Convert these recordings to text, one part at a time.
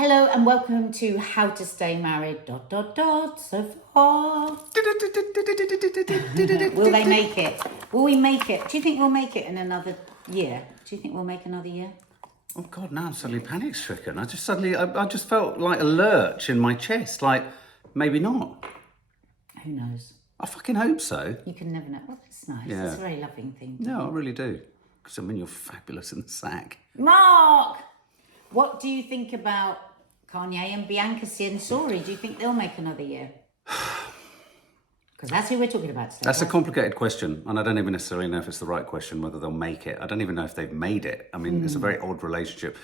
Hello and welcome to How to Stay Married, so far. Will they make it? Will we make it? Do you think we'll make it in another year? Do you think we'll make another year? Oh God, now I'm suddenly panic stricken. I just felt like a lurch in my chest, like maybe not. Who knows? I fucking hope so. You can never know. Oh, that's nice. Yeah. That's a very loving thing. No, I really do. Because I mean, you're fabulous in the sack. Mark! What do you think about Kanye and Bianca Censori? Do you think they'll make another year? Because that's who we're talking about today. That's a complicated question, and I don't even necessarily know if it's the right question, whether they'll make it. I don't even know if they've made it. I mean, it's a very odd relationship.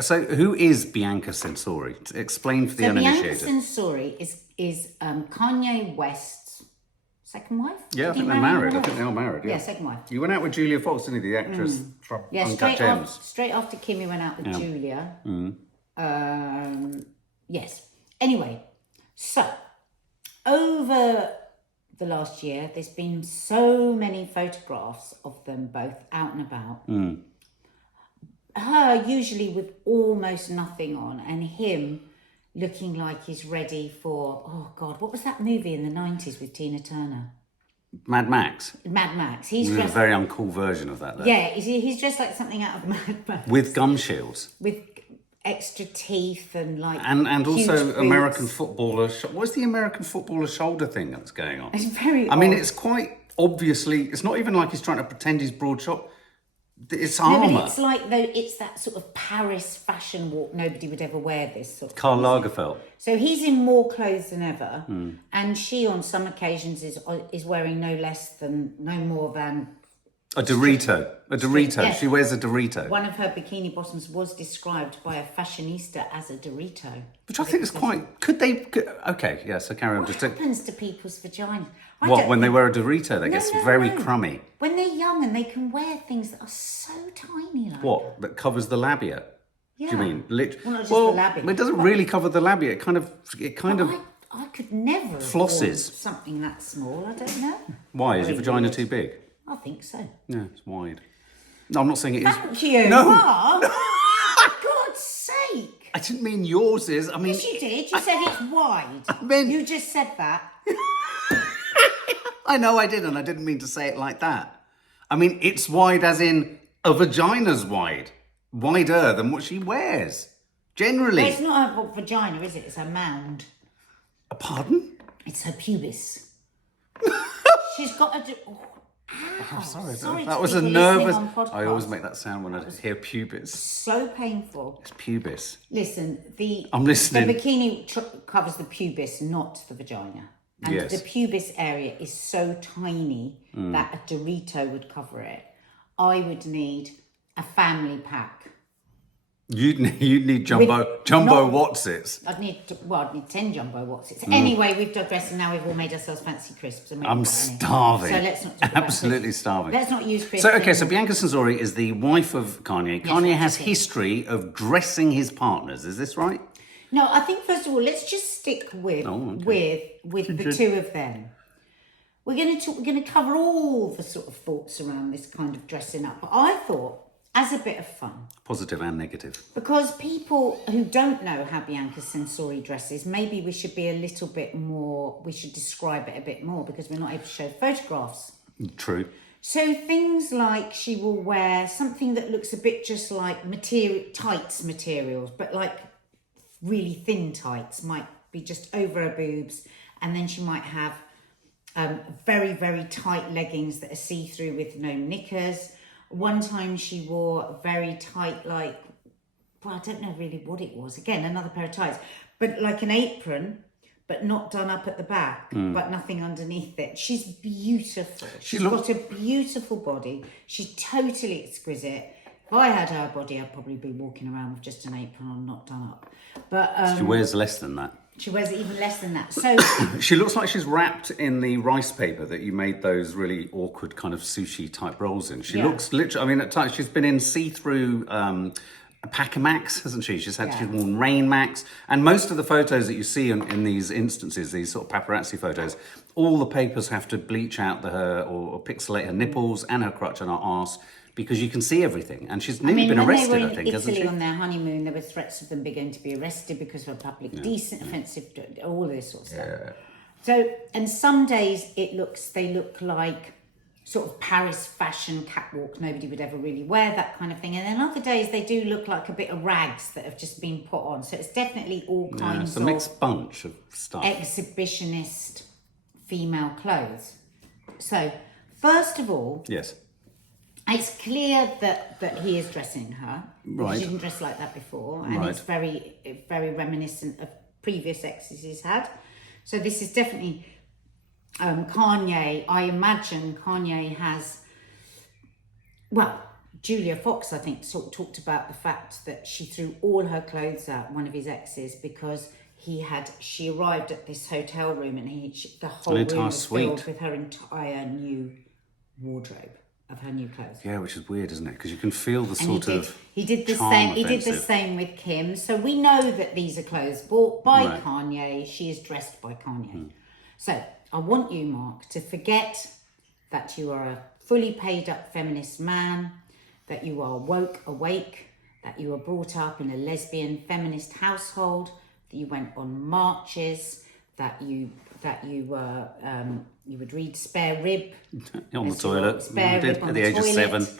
So who is Bianca Censori? Explain for the uninitiated. Bianca Censori is Kanye West's second wife? Yeah, I think they're married. I think they are married, yeah. Yeah, second wife. You went out with Julia Fox, didn't you? The actress from Uncut Gems. Straight after Kimmy went out with Julia. Yes. Anyway, so over the last year, there's been so many photographs of them both out and about. Her usually with almost nothing on, and him looking like he's ready for, oh God, what was that movie in the 90s with Tina Turner? Mad Max. Mad Max. He's a dressed... very uncool version of that, though. Yeah, he's dressed like something out of Mad Max. With gum shields. With extra teeth and like and also boots. American footballer. What's the American footballer shoulder thing that's going on? It's very I mean, it's quite obviously, it's not even like he's trying to pretend he's broad shot. It's armour. No, but it's like, though, it's that sort of Paris fashion walk. Nobody would ever wear this sort of Karl thing. Lagerfeld. So he's in more clothes than ever, and she on some occasions is wearing no more than A Dorito. Yes. She wears a Dorito. One of her bikini bottoms was described by a fashionista as a Dorito. Which I think is quite... Okay, yeah, so carry on. What happens to people's vaginas? When they wear a Dorito, that gets very crummy. When they're young and they can wear things that are so tiny like What? That covers the labia? Yeah. Do you mean? Well, not just the labia. It doesn't really cover the labia. It kind of... I could never flosses. afford something that small. I don't know. Why? Is your vagina too big? I think so. Yeah, it's wide. No, I'm not saying it is. Thank you. No. Mark. For God's sake. I didn't mean yours is. I mean... Yes, you did. You said it's wide. You just said that. I know I did, and I didn't mean to say it like that. I mean, it's wide as in a vagina's wide. Wider than what she wears. Generally. Well, it's not her vagina, is it? It's her mound. Pardon? It's her pubis. She's got a... Oh, sorry. That was a nervous... I always make that sound when I hear pubis. So painful. It's pubis. Listen, I'm listening. The bikini covers the pubis, not the vagina. And yes. The pubis area is so tiny that a Dorito would cover it. I would need a family pack. You'd need jumbo Watsits. I'd need 10 jumbo Watsits. Anyway, we've digressed and now we've all made ourselves fancy crisps. And I'm starving. So let's not talk about Absolutely crisps. starving. Let's not use crisps. So Bianca Censori is the wife of Kanye. Yes, Kanye has history of dressing his partners. Is this right? No, I think first of all, let's just stick with the two of them. We're going to cover all the sort of thoughts around this kind of dressing up. But I thought, as a bit of fun, positive and negative, because people who don't know how Bianca Censori dresses, maybe we should be a little bit more. We should describe it a bit more because we're not able to show photographs. True. So things like she will wear something that looks a bit just like tights materials, but like really thin tights, might be just over her boobs, and then she might have very, very tight leggings that are see-through with no knickers. One time she wore very tight, I don't know really what it was. Again, another pair of tights, but like an apron, but not done up at the back, but nothing underneath it. She's beautiful. She's got a beautiful body. She's totally exquisite. If I had her body, I'd probably be walking around with just an apron on, not done up. But she wears less than that. She wears even less than that. So she looks like she's wrapped in the rice paper that you made those really awkward kind of sushi type rolls in. She looks literally. I mean, at times she's been in see-through a Pacamax, hasn't she? She's Yeah. worn Rain Max. And most of the photos that you see in these instances, these sort of paparazzi photos, all the papers have to bleach out or pixelate her nipples and her crotch and her arse because you can see everything. And she's nearly been arrested, when they I were think, in hasn't Italy she? on their honeymoon, there were threats of them going to be arrested because of a public decent, offensive, all this sort of stuff. Yeah. So, and some days they look like sort of Paris fashion catwalk, nobody would ever really wear that kind of thing. And then other days they do look like a bit of rags that have just been put on. So it's definitely all kinds It's a of mixed bunch of stuff. exhibitionist female clothes. So, first of all, Yes. it's clear that he is dressing her. Right. She didn't dress like that before. And Right. it's very, very reminiscent of previous exes he's had. So this is definitely Kanye. I imagine Kanye has, well, Julia Fox, I think, sort of talked about the fact that she threw all her clothes out, one of his exes, because she arrived at this hotel room and the whole room was filled with her entire new wardrobe of her new clothes. Yeah, which is weird, isn't it? Because you can feel the sort of he did the charm same. He did the offensive. same with Kim. So we know that these are clothes bought by Right. Kanye. She is dressed by Kanye. So I want you, Mark, to forget that you are a fully paid up feminist man, that you are woke, awake, that you were brought up in a lesbian feminist household, that you went on marches, that you were you would read Spare Rib on the as you were- toilet. Spare I did Rib on at the the age of toilet, 7.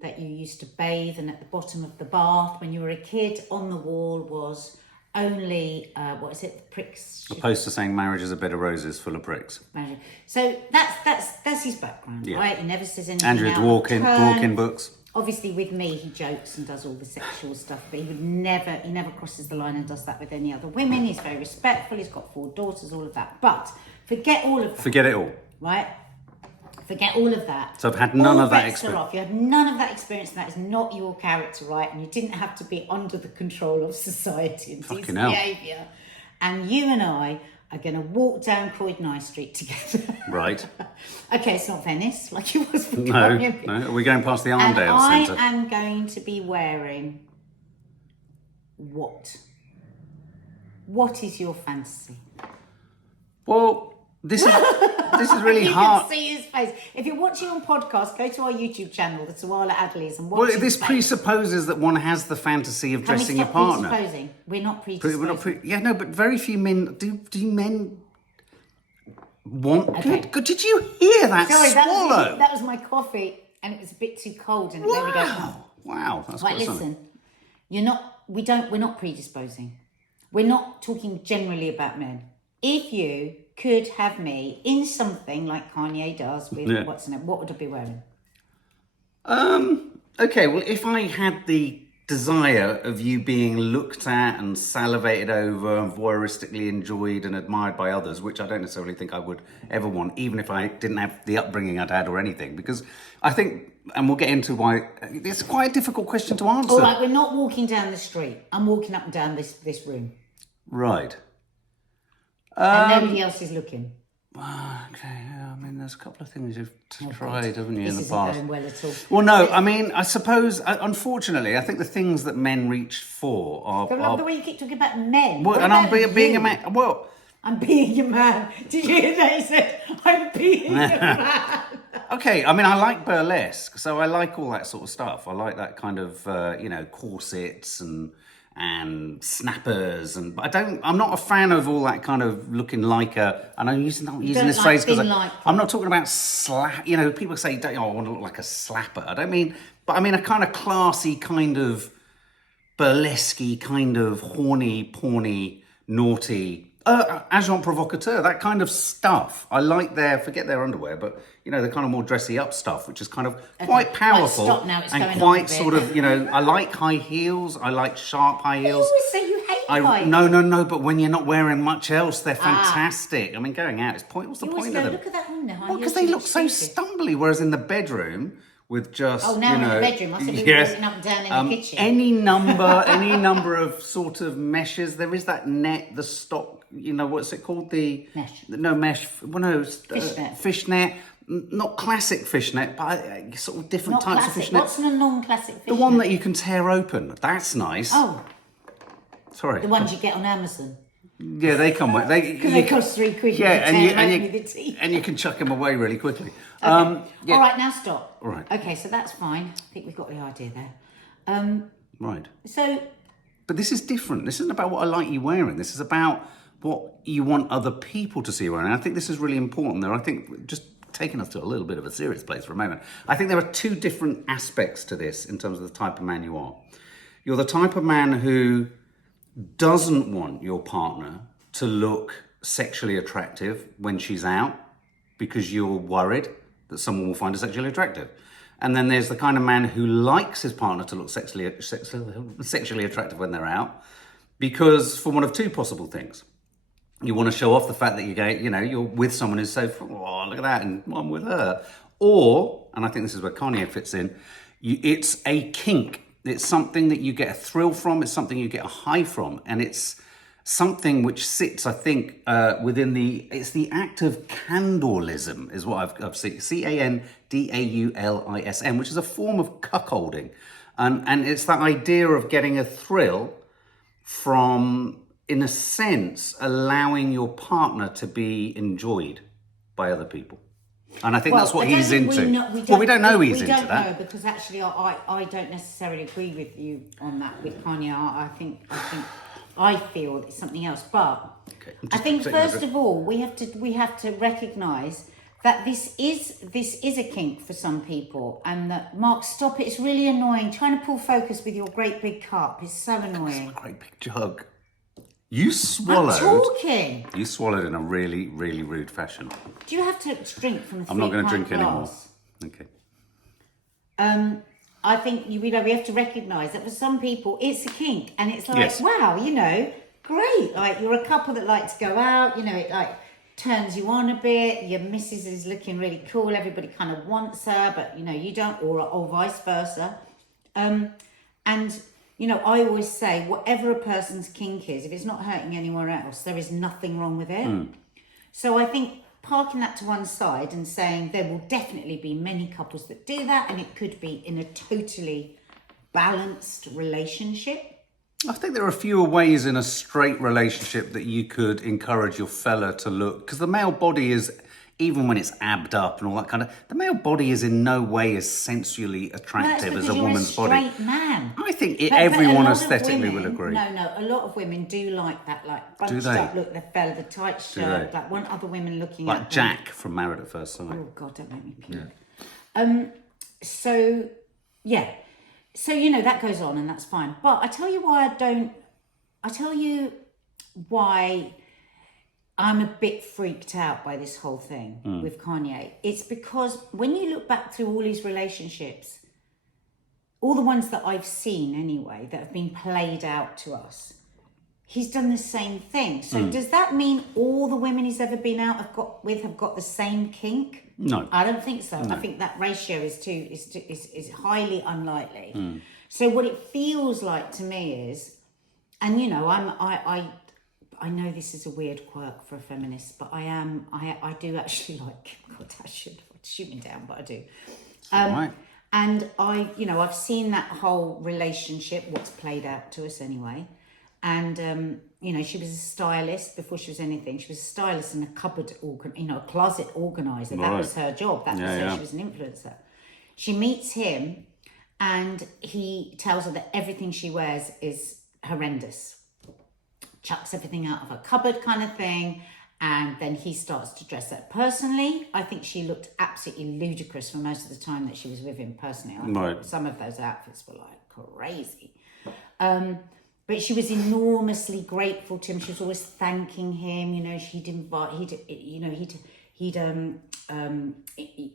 that you used to bathe, and at the bottom of the bath when you were a kid on the wall was only what is it, the pricks. A poster saying marriage is a bed of roses full of pricks. So that's his background, Yeah. right? He never says anything Andrew out of Dworkin turn. books. Obviously, with me, he jokes and does all the sexual stuff, but he never crosses the line and does that with any other women. He's very respectful. He's got 4 daughters, all of that. But forget all of that. Forget it all. Right? Forget all of that. So I've had none of that bets are experience. off. You had none of that experience, and that is not your character, right? And you didn't have to be under the control of society and Fucking decent hell. behaviour. And you and I are going to walk down Croydon High Street together. Right. Okay, it's not Venice like it was for No, Kanye. no. Are we going past the And Arndale I Centre? am going to be wearing what? What is your fantasy? Well, this is really You hard. can see his face. If you're watching on podcast, go to our YouTube channel, the Sawalha-Adderleys, and watch Well, his this face. presupposes that one has the fantasy of Can we dressing a stop partner. predisposing? We're not But predisposing. we're not yeah, no, but very few men do men want. Okay. Good. Did you hear that Sorry, swallow? that was my coffee, and it was a bit too cold, and it made me go. Wow, that's Right, quite something. listen. We're not predisposing. We're not talking generally about men. If you could have me in something like Kanye does with Yeah. what's in it, what would I be wearing? Okay, well, if I had the desire of you being looked at and salivated over and voyeuristically enjoyed and admired by others, which I don't necessarily think I would ever want, even if I didn't have the upbringing I'd had or anything, because I think, and we'll get into why, it's quite a difficult question to answer. All right, we're not walking down the street. I'm walking up and down this room, Right. and nobody else is looking. Okay, yeah, I mean, there's a couple of things you've tried, haven't you, in This the isn't past? going well at all. Well, no, I mean, I suppose, unfortunately, I think the things that men reach for are The way you keep talking about men. well, What and I'm about being you? a man. Well, I'm being a man. Did you hear that? He said, I'm being a man. okay, I mean, I like burlesque, so I like all that sort of stuff. I like that kind of, corsets and snappers, but I'm not a fan of all that kind of looking like a, and I'm using this like phrase because thin like. I'm not talking about slap, people say, I want to look like a slapper. I don't mean, but I mean a kind of classy, kind of burlesque, kind of horny, porny, naughty, agent provocateur, that kind of stuff. I like forget their underwear, but the kind of more dressy up stuff, which is kind of quite powerful. Stop now, it's and going on a quite bit. sort of, I like high heels. I like sharp high You heels. always say you hate height. No, but when you're not wearing much else, they're fantastic. I mean, going out is point. What's the You always point go, of them? look at that one now. Well, because they look so stumbly, whereas in the bedroom, with just, Oh, now in the bedroom. I said we were yes, walking up and down in the kitchen. any number of sort of meshes. There is that net, the stock, what's it called? Mesh. No, mesh. Well, no. Fishnet. Fishnet. not classic fishnet, but sort of different Not types classic. of fishnet. What's a non-classic fishnet? The one that you can tear open. That's nice. Oh, Sorry. the ones you get on Amazon. Yeah, they come with. Because they cost £3. Yeah, you and you can chuck them away really quickly. Okay. Yeah. All right, now stop. All right. Okay, so that's fine. I think we've got the idea there. Right. So, But this is different. This isn't about what I like you wearing. This is about what you want other people to see you wearing. And I think this is really important there. I think just taking us to a little bit of a serious place for a moment. I think there are two different aspects to this in terms of the type of man you are. You're the type of man who doesn't want your partner to look sexually attractive when she's out because you're worried that someone will find her sexually attractive. And then there's the kind of man who likes his partner to look sexually attractive when they're out because for one of two possible things. You want to show off the fact that you're with someone who's so, oh, look at that, and I'm with her. Or, and I think this is where Kanye fits in, it's a kink. It's something that you get a thrill from. It's something you get a high from. And it's something which sits, I think, within it's the act of candolism is what I've seen. CANDAULISM, which is a form of cuckolding. And it's that idea of getting a thrill from, in a sense, allowing your partner to be enjoyed by other people. And I think that's what he's into. We don't know he's into that. We don't know because actually I don't necessarily agree with you on that with Kanye. I feel it's something else. But okay. I think first of all we have to recognise that this is a kink for some people, and that Mark, stop it! It's really annoying. Trying to pull focus with your great big cup is so annoying. It's a great big jug. You swallowed. I'm talking. You swallowed in a really, really rude fashion. Do you have to drink from a I'm not going to drink glass? anymore. Okay. I think we have to recognise that for some people it's a kink, and it's like, Yes. wow, great. Like you're a couple that like to go out. It like turns you on a bit. Your missus is looking really cool. Everybody kind of wants her, but you don't, or vice versa. I always say, whatever a person's kink is, if it's not hurting anywhere else, there is nothing wrong with it. So I think parking that to one side and saying there will definitely be many couples that do that, and it could be in a totally balanced relationship. I think there are fewer ways in a straight relationship that you could encourage your fella to look, because the male body is, even when it's abbed up and all that kind of, the male body is in no way as sensually attractive as a woman's body. You're a straight man. I think But everyone a lot of aesthetically women, will agree. No, a lot of women do like that, like bunched they? up look, the fella, the tight shirt, like want other women looking at Like them. Jack from Married at First Sight. Oh God, don't make me puke. So that goes on, and that's fine. But I tell you why I'm a bit freaked out by this whole thing with Kanye. It's because when you look back through all his relationships, all the ones that I've seen anyway, that have been played out to us, he's done the same thing. So does that mean all the women he's ever been out have got the same kink? No. I don't think so. No. I think that ratio is highly unlikely. So what it feels like to me is, and I know this is a weird quirk for a feminist, but I do actually like, God, I should shoot me down, but I do. Right. And I've seen that whole relationship, what's played out to us anyway. And, she was a stylist before she was anything. She was a stylist and a cupboard, a closet organizer. That was her job. That was her. She was an influencer. She meets him and he tells her that everything she wears is horrendous. Chucks everything out of her cupboard kind of thing. And then he starts to dress her. Personally, I think she looked absolutely ludicrous for most of the time that she was with him personally. I thought some of those outfits were like crazy. But she was enormously grateful to him. She was always thanking him. He'd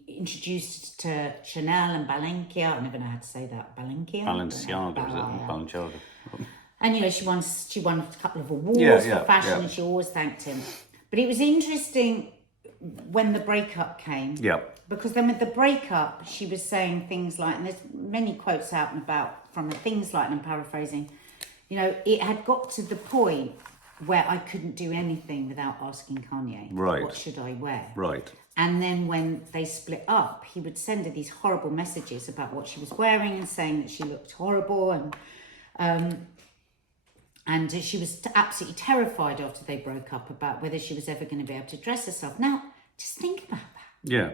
introduced to Chanel and Balenciaga. I never know how to say that. Balenciaga, was it? Balenciaga. And she won a couple of awards for fashion, and she always thanked him. But it was interesting when the breakup came. Yeah. Because then with the breakup, she was saying things like, and there's many quotes out and about from her, things like, and I'm paraphrasing, it had got to the point where I couldn't do anything without asking Kanye, Right. what should I wear? Right. And then when they split up, he would send her these horrible messages about what she was wearing and saying that she looked horrible, and she was absolutely terrified after they broke up about whether she was ever going to be able to dress herself. Now, just think about that. Yeah.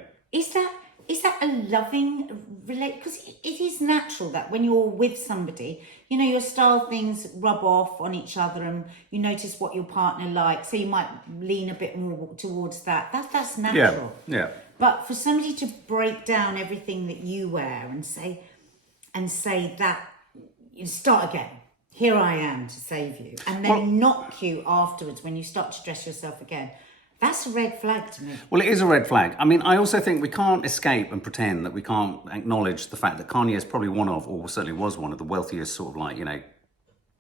Is that a loving relate? Because it is natural that when you're with somebody, you know, your style things rub off on each other, and you notice what your partner likes, so you might lean a bit more towards that. That's natural. Yeah. But for somebody to break down everything that you wear and say that, you start again. Here I am to save you, and then knock you afterwards when you start to dress yourself again. That's a red flag to me. Well, it is a red flag. I mean, I also think we can't escape and pretend that we can't acknowledge the fact that Kanye is probably one of, or certainly was one of the wealthiest sort of like, you know,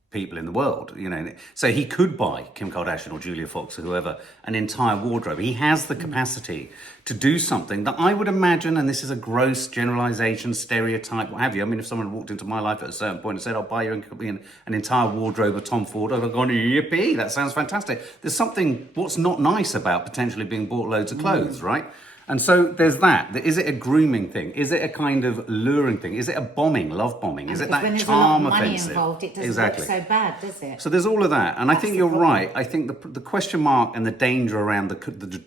people in the world, you know. So he could buy Kim Kardashian or Julia Fox or whoever an entire wardrobe. He has the capacity to do something that I would imagine, and this is a gross generalization, stereotype, what have you. I mean, if someone walked into my life at a certain point and said, I'll buy you an entire wardrobe of Tom Ford, I'd have gone, yippee, that sounds fantastic. There's something, what's not nice about potentially being bought loads of clothes, right? And so there's that. Is it a grooming thing? Is it a kind of luring thing? Is it a bombing, love bombing? Is it that when charm there's a lot of money offensive? involved, it doesn't look so bad, does it? So there's all of that. And I think you're right. I think the question mark and the danger around the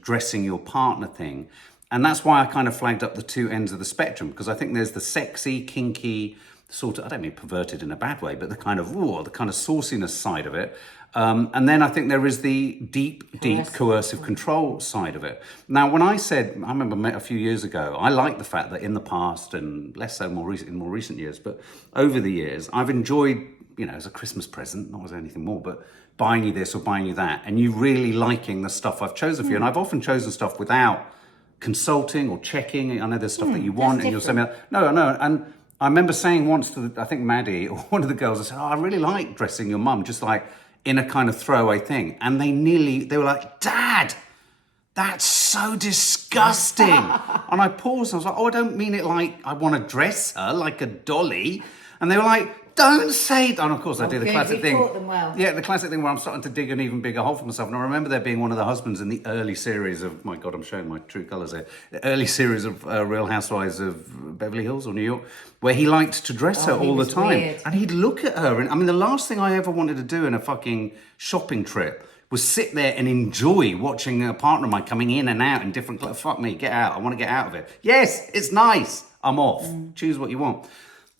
dressing your partner thing, and that's why I kind of flagged up the two ends of the spectrum, because I think there's the sexy, kinky, sort of, I don't mean perverted in a bad way, but the kind of sauciness side of it. And then I think there is the deep coercive control side of it. Now, when I remember a few years ago, I like the fact that in the past, and less so in more recent years, but over the years, I've enjoyed, you know, as a Christmas present, not as anything more, but buying you this or buying you that, and you really liking the stuff I've chosen for you. And I've often chosen stuff without consulting or checking. I know there's stuff that you want, and you'll send me, no. And I remember saying once to, I think Maddie, or one of the girls, I said, I really like dressing your mum, just like in a kind of throwaway thing. And they were like, Dad, that's so disgusting. And I paused, and I was like, I don't mean it like I want to dress her like a dolly. And they were like, don't say that. And of course I do the classic thing. Taught them well. Yeah, the classic thing where I'm starting to dig an even bigger hole for myself. And I remember there being one of the husbands in the early series of, my God, I'm showing my true colours here, the early series of Real Housewives of Beverly Hills or New York, where he liked to dress her all the time. Weird. And he'd look at her. And I mean, the last thing I ever wanted to do in a fucking shopping trip was sit there and enjoy watching a partner of mine coming in and out in different clothes. Fuck me, get out. I want to get out of it. Yes, it's nice. I'm off. Choose what you want.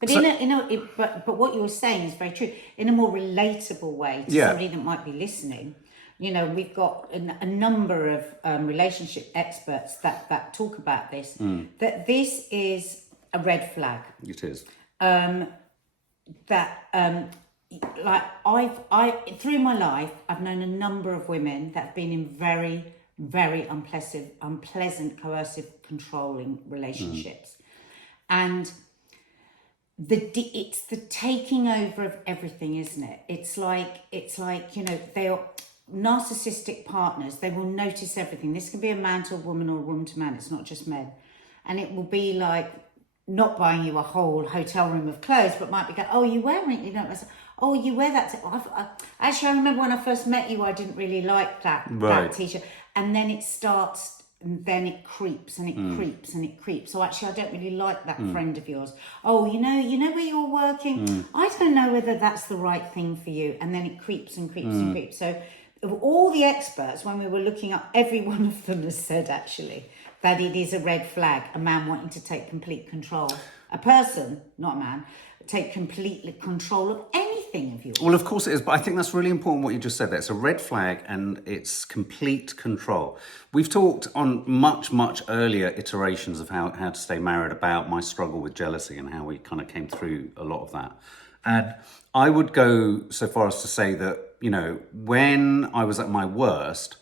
But but what you were saying is very true. In a more relatable way to somebody that might be listening, you know, we've got a number of relationship experts that talk about this. That this is a red flag. It is. Like I through my life, I've known a number of women that have been in very, very unpleasant, coercive, controlling relationships, and it's the taking over of everything, isn't it? It's like, you know, they are narcissistic partners. They will notice everything. This can be a man to a woman or a woman to man. It's not just men. And it will be like not buying you a whole hotel room of clothes, but might be going, oh, you wearing, you know, oh, you wear that. Actually, I remember when I first met you, I didn't really like that t-shirt. And then it starts, and then it creeps and it creeps and it creeps. So actually, I don't really like that friend of yours. Oh, you know where you're working? I don't know whether that's the right thing for you. And then it creeps and creeps and creeps. So of all the experts, when we were looking up, every one of them has said actually that it is a red flag, a man wanting to take complete control. A person, not a man, take complete control of anything of yours. Well, of course it is, but I think that's really important what you just said there. It's a red flag and it's complete control. We've talked on much, much earlier iterations of how to stay married about my struggle with jealousy and how we kind of came through a lot of that. And I would go so far as to say that, you know, when I was at my worst,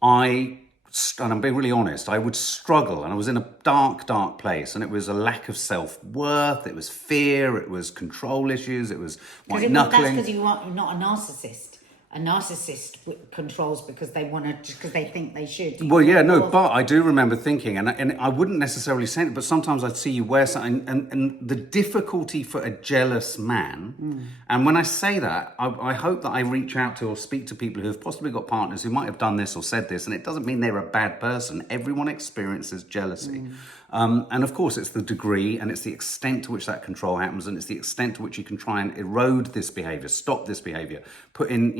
and I'm being really honest, I would struggle, and I was in a dark, dark place, and it was a lack of self-worth, it was fear, it was control issues, it was white knuckling. That's because you're not a narcissist. a narcissist controls because they want to, because they think they should. Well, yeah, no, but I do remember thinking, and I wouldn't necessarily say it, but sometimes I'd see you wear something, and the difficulty for a jealous man, and when I say that, I hope that I reach out to or speak to people who have possibly got partners who might have done this or said this, and it doesn't mean they're a bad person. Everyone experiences jealousy. And of course, it's the degree and it's the extent to which that control happens, and it's the extent to which you can try and erode this behavior, stop this behavior, put in,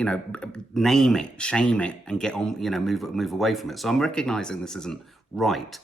name it, shame it, and get on, move away from it. So I'm recognizing this isn't right.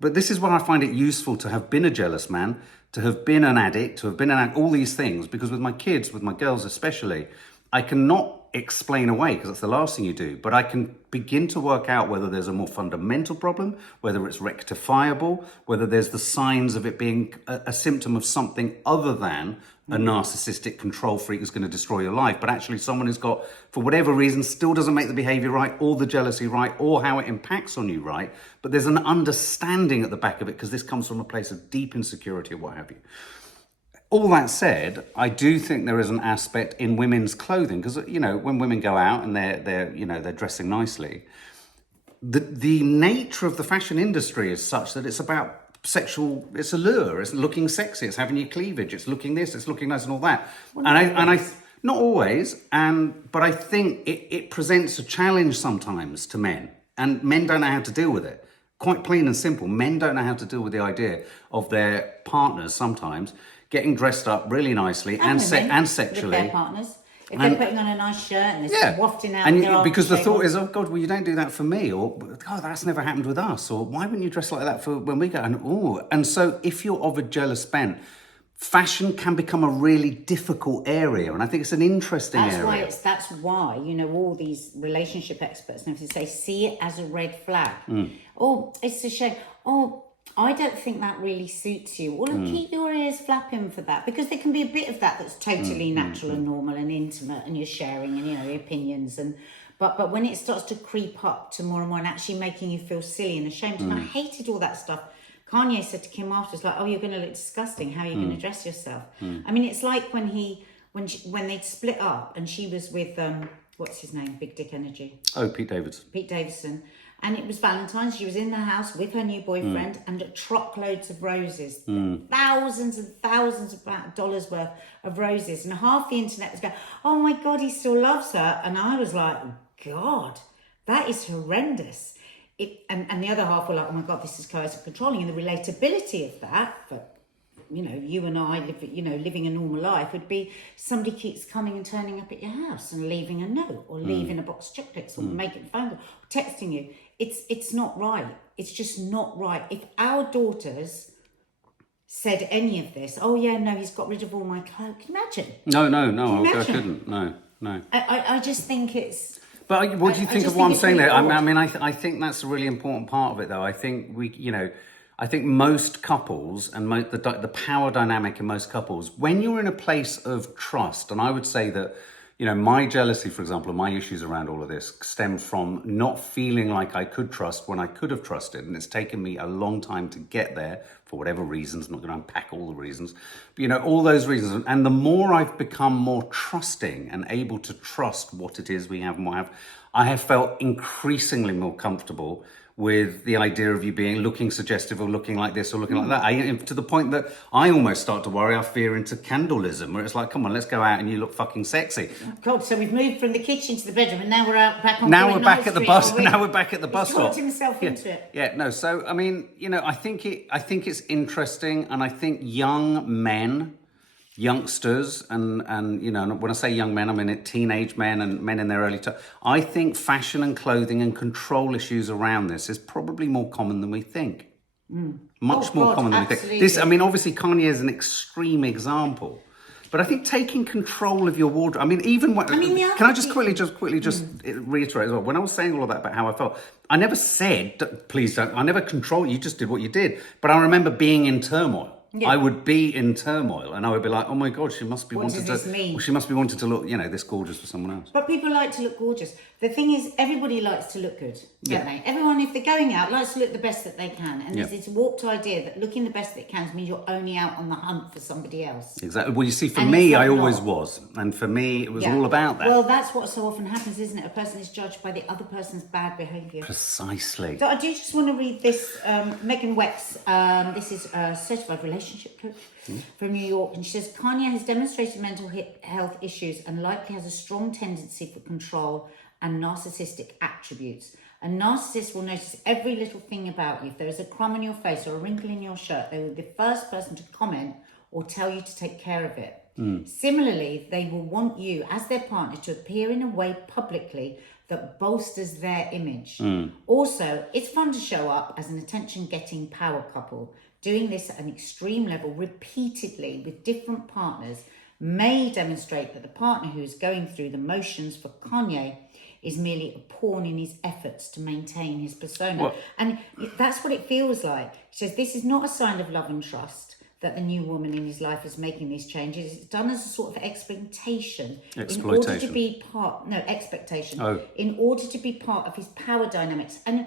But this is why I find it useful to have been a jealous man, to have been an addict, to have been all these things, because with my kids, with my girls especially, I cannot explain away, because that's the last thing you do, but I can begin to work out whether there's a more fundamental problem, whether it's rectifiable, whether there's the signs of it being a symptom of something other than a narcissistic control freak who's going to destroy your life, but actually someone who's got, for whatever reason, still doesn't make the behavior right, or the jealousy right, or how it impacts on you right, but there's an understanding at the back of it, because this comes from a place of deep insecurity or what have you. All that said, I do think there is an aspect in women's clothing, because when women go out and they're dressing nicely, the nature of the fashion industry is such that it's about it's allure, it's looking sexy, it's having your cleavage, it's looking this, it's looking nice, and all that. Well, not always, but I think it presents a challenge sometimes to men, and men don't know how to deal with it. Quite plain and simple, men don't know how to deal with the idea of their partners sometimes getting dressed up really nicely and sexually. With their partners. If they're putting on a nice shirt and they're wafting out. And because the thought is, oh God, well, you don't do that for me, or oh, that's never happened with us, or why wouldn't you dress like that for when we go? And so if you're of a jealous bent, fashion can become a really difficult area, and I think it's an interesting area. That's why all these relationship experts and everything say, see it as a red flag. Oh, it's a shame. Oh, I don't think that really suits you. Well, keep your ears flapping for that, because there can be a bit of that that's totally natural and normal and intimate, and you're sharing and opinions, but when it starts to creep up to more and more and actually making you feel silly and ashamed, and I hated all that stuff. Kanye said to Kim afterwards, like, "Oh, you're going to look disgusting. How are you going to dress yourself?" I mean, it's like when they split up and she was with what's his name, Big Dick Energy. Oh, Pete Davidson. And it was Valentine's. She was in the house with her new boyfriend and truckloads of roses, thousands and thousands of dollars worth of roses. And half the internet was going, oh my God, he still loves her. And I was like, God, that is horrendous. And the other half were like, oh my God, this is coercive controlling. And the relatability of that, but you and I, living a normal life would be somebody keeps coming and turning up at your house and leaving a note or leaving a box of chocolates or making a phone call, or texting you. It's not right. It's just not right. If our daughters said any of this, oh yeah, no, he's got rid of all my clothes. Can you imagine? No, I couldn't. No. I just think it's... But what do you think of what I'm saying there? I think that's a really important part of it, though. I think I think most couples and the power dynamic in most couples, when you're in a place of trust, and I would say that, my jealousy, for example, and my issues around all of this stem from not feeling like I could trust when I could have trusted. And it's taken me a long time to get there for whatever reasons. I'm not going to unpack all the reasons, but all those reasons. And the more I've become more trusting and able to trust what it is we have and what I have felt increasingly more comfortable with the idea of you looking suggestive or looking like this or looking like that. To the point that I almost start to worry I fear into candleism, where it's like, come on, let's go out and you look fucking sexy. God, so we've moved from the kitchen to the bedroom, and now we're back on. Now we're back at the bus. Now we're back at the bus stop. He's himself into it. Yeah, no. So I mean, I think it's interesting, and I think young men, youngsters, and when I say young men, I mean teenage men and men in their early I think fashion and clothing and control issues around this is probably more common than we think. Much more common than we think. This, obviously Kanye is an extreme example, but I think taking control of your wardrobe. I mean, even when can I just quickly reiterate as well? When I was saying all of that about how I felt, I never said, please don't. I never controlled. You just did what you did. But I remember being in turmoil. Yeah. I would be in turmoil, and I would be like, oh my God, she must be What wanting does this mean? Well, she must be wanting to look, this gorgeous for someone else. But people like to look gorgeous. The thing is, everybody likes to look good, don't Yeah. they? Everyone, if they're going out, likes to look the best that they can. And there's Yeah. this warped idea that looking the best that it can means you're only out on the hunt for somebody else. Exactly. Well, you see, for And me, it's I not. always was. And for me, it was Yeah. all about that. Well, that's what so often happens, isn't it? A person is judged by the other person's bad behaviour. Precisely. So I do just want to read this, Megan Wex, this is a certified relationship coach from New York, and she says, Kanye has demonstrated mental health issues and likely has a strong tendency for control and narcissistic attributes. A narcissist will notice every little thing about you. If there is a crumb on your face or a wrinkle in your shirt, they will be the first person to comment or tell you to take care of it. Similarly, they will want you as their partner to appear in a way publicly that bolsters their image. Also, it's fun to show up as an attention-getting power couple. Doing this at an extreme level repeatedly with different partners may demonstrate that the partner who is going through the motions for Kanye is merely a pawn in his efforts to maintain his persona. Well, and that's what it feels like. She says, this is not a sign of love and trust that the new woman in his life is making these changes. It's done as a sort of exploitation. In order to be expectation. In order to be part of his power dynamics. And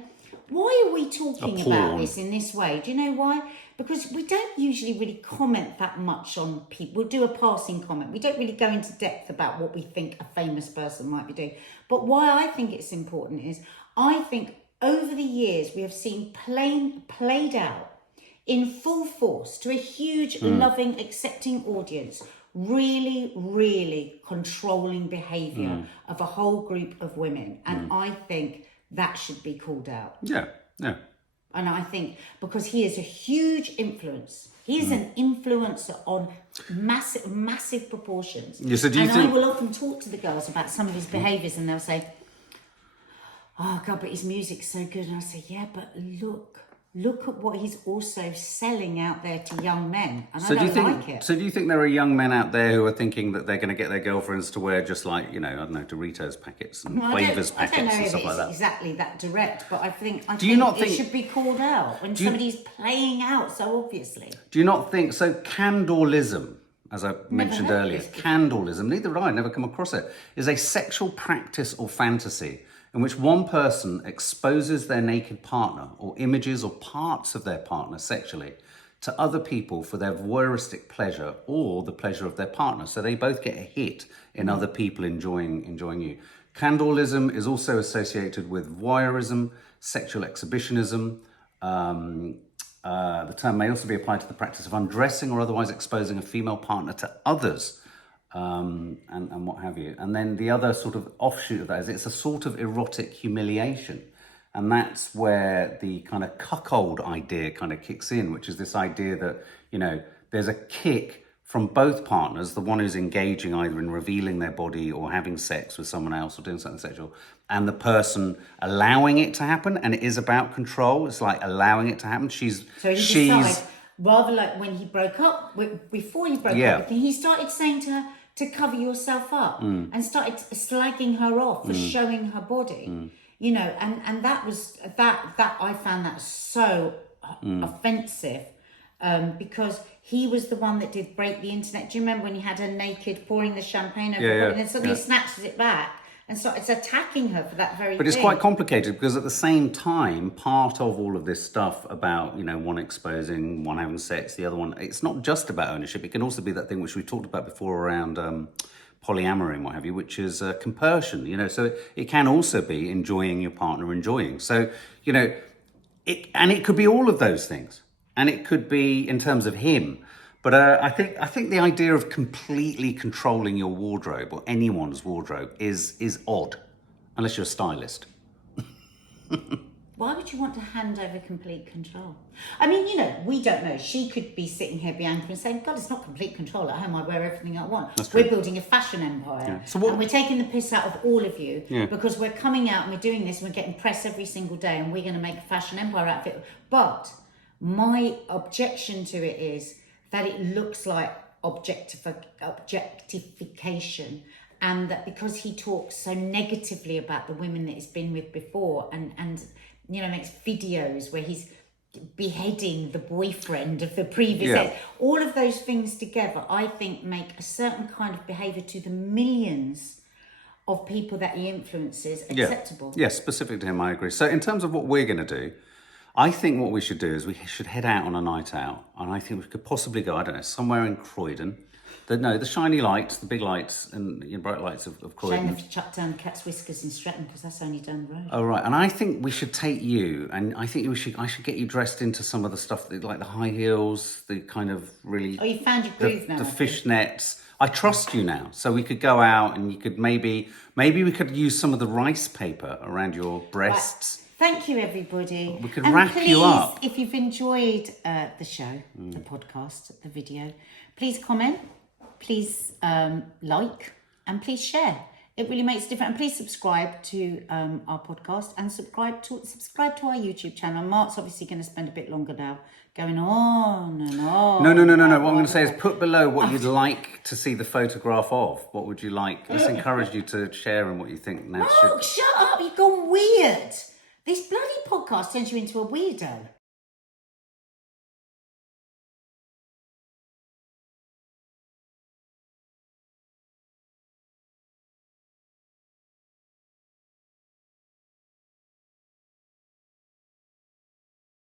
why are we talking about this in this way? Do you know why? Because we don't usually really comment that much on people. We'll do a passing comment. We don't really go into depth about what we think a famous person might be doing. But why I think it's important is, I think over the years we have seen played out in full force to a huge, loving, accepting audience, really, really controlling behaviour of a whole group of women. And I think that should be called out. Yeah, yeah. And I think because he is a huge influence. He is an influencer on massive proportions. Yeah, so I will often talk to the girls about some of his behaviours, and they'll say, oh God, but his music's so good. And I say, yeah, but look at what he's also selling out there to young men. And I don't like it. So do you think there are young men out there who are thinking that they're going to get their girlfriends to wear just like, I don't know, Doritos packets and Quavers packets and stuff like that? Exactly that direct, but I think it should be called out when somebody's playing out so obviously. Do you not think, so candolism, as I mentioned earlier, candolism, neither have I, never come across it, is a sexual practice or fantasy in which one person exposes their naked partner or images or parts of their partner sexually to other people for their voyeuristic pleasure or the pleasure of their partner. So they both get a hit in other people enjoying you. Candolism is also associated with voyeurism, sexual exhibitionism. The term may also be applied to the practice of undressing or otherwise exposing a female partner to others. And what have you. And then the other sort of offshoot of that is it's a sort of erotic humiliation. And that's where the kind of cuckold idea kind of kicks in, which is this idea that, there's a kick from both partners, the one who's engaging either in revealing their body or having sex with someone else or doing something sexual, and the person allowing it to happen. And it is about control. It's like allowing it to happen. Rather like when he broke up, before he broke up with him, he started saying to her to cover yourself up and started slagging her off for showing her body, and that was that I found that so offensive because he was the one that did break the internet. Do you remember when he had her naked, pouring the champagne over her, and then suddenly he snatches it back and starts attacking her for that very thing. But it's quite complicated because at the same time, part of all of this stuff about, one exposing, one having sex, the other one, it's not just about ownership. It can also be that thing which we talked about before around polyamory and what have you, which is compersion, so it can also be enjoying your partner enjoying. So, it could be all of those things. And it could be in terms of him. But I think the idea of completely controlling your wardrobe or anyone's wardrobe is odd, unless you're a stylist. Why would you want to hand over complete control? I mean, we don't know. She could be sitting here, Bianca, and saying, God, it's not complete control. At home, I wear everything I want. That's true. We're building a fashion empire. Yeah. And we're taking the piss out of all of you because we're coming out and we're doing this and we're getting press every single day and we're going to make a fashion empire out of it. But my objection to it is that it looks like objectification, and that because he talks so negatively about the women that he's been with before and makes videos where he's beheading the boyfriend of the previous Yeah. ex. All of those things together, I think, make a certain kind of behaviour to the millions of people that he influences acceptable. Yeah, specific to him, I agree. So in terms of what we're going to do, I think what we should do is we should head out on a night out. And I think we could possibly go, I don't know, somewhere in Croydon. The shiny lights, the big lights and bright lights of Shame Croydon. if you chuck down Cat's Whiskers in Stretton, because that's only down the road. Oh, right. And I think we should take you, and I think I should get you dressed into some of the stuff, like the high heels, the kind of really... Oh, you found your groove now. The fishnets. I trust you now. So we could go out and you could maybe we could use some of the rice paper around your breasts. Right. Thank you, everybody. We could and wrap please, you up. If you've enjoyed the show, the podcast, the video, please comment, please like, and please share. It really makes a difference. And please subscribe to our podcast and subscribe to our YouTube channel. Mark's obviously going to spend a bit longer now going on and on. No. What I'm going to say is put below what you'd like to see the photograph of. What would you like? Let's encourage you to share and what you think Nat should. Mark, shut up. You've gone weird. This bloody podcast turns you into a weirdo.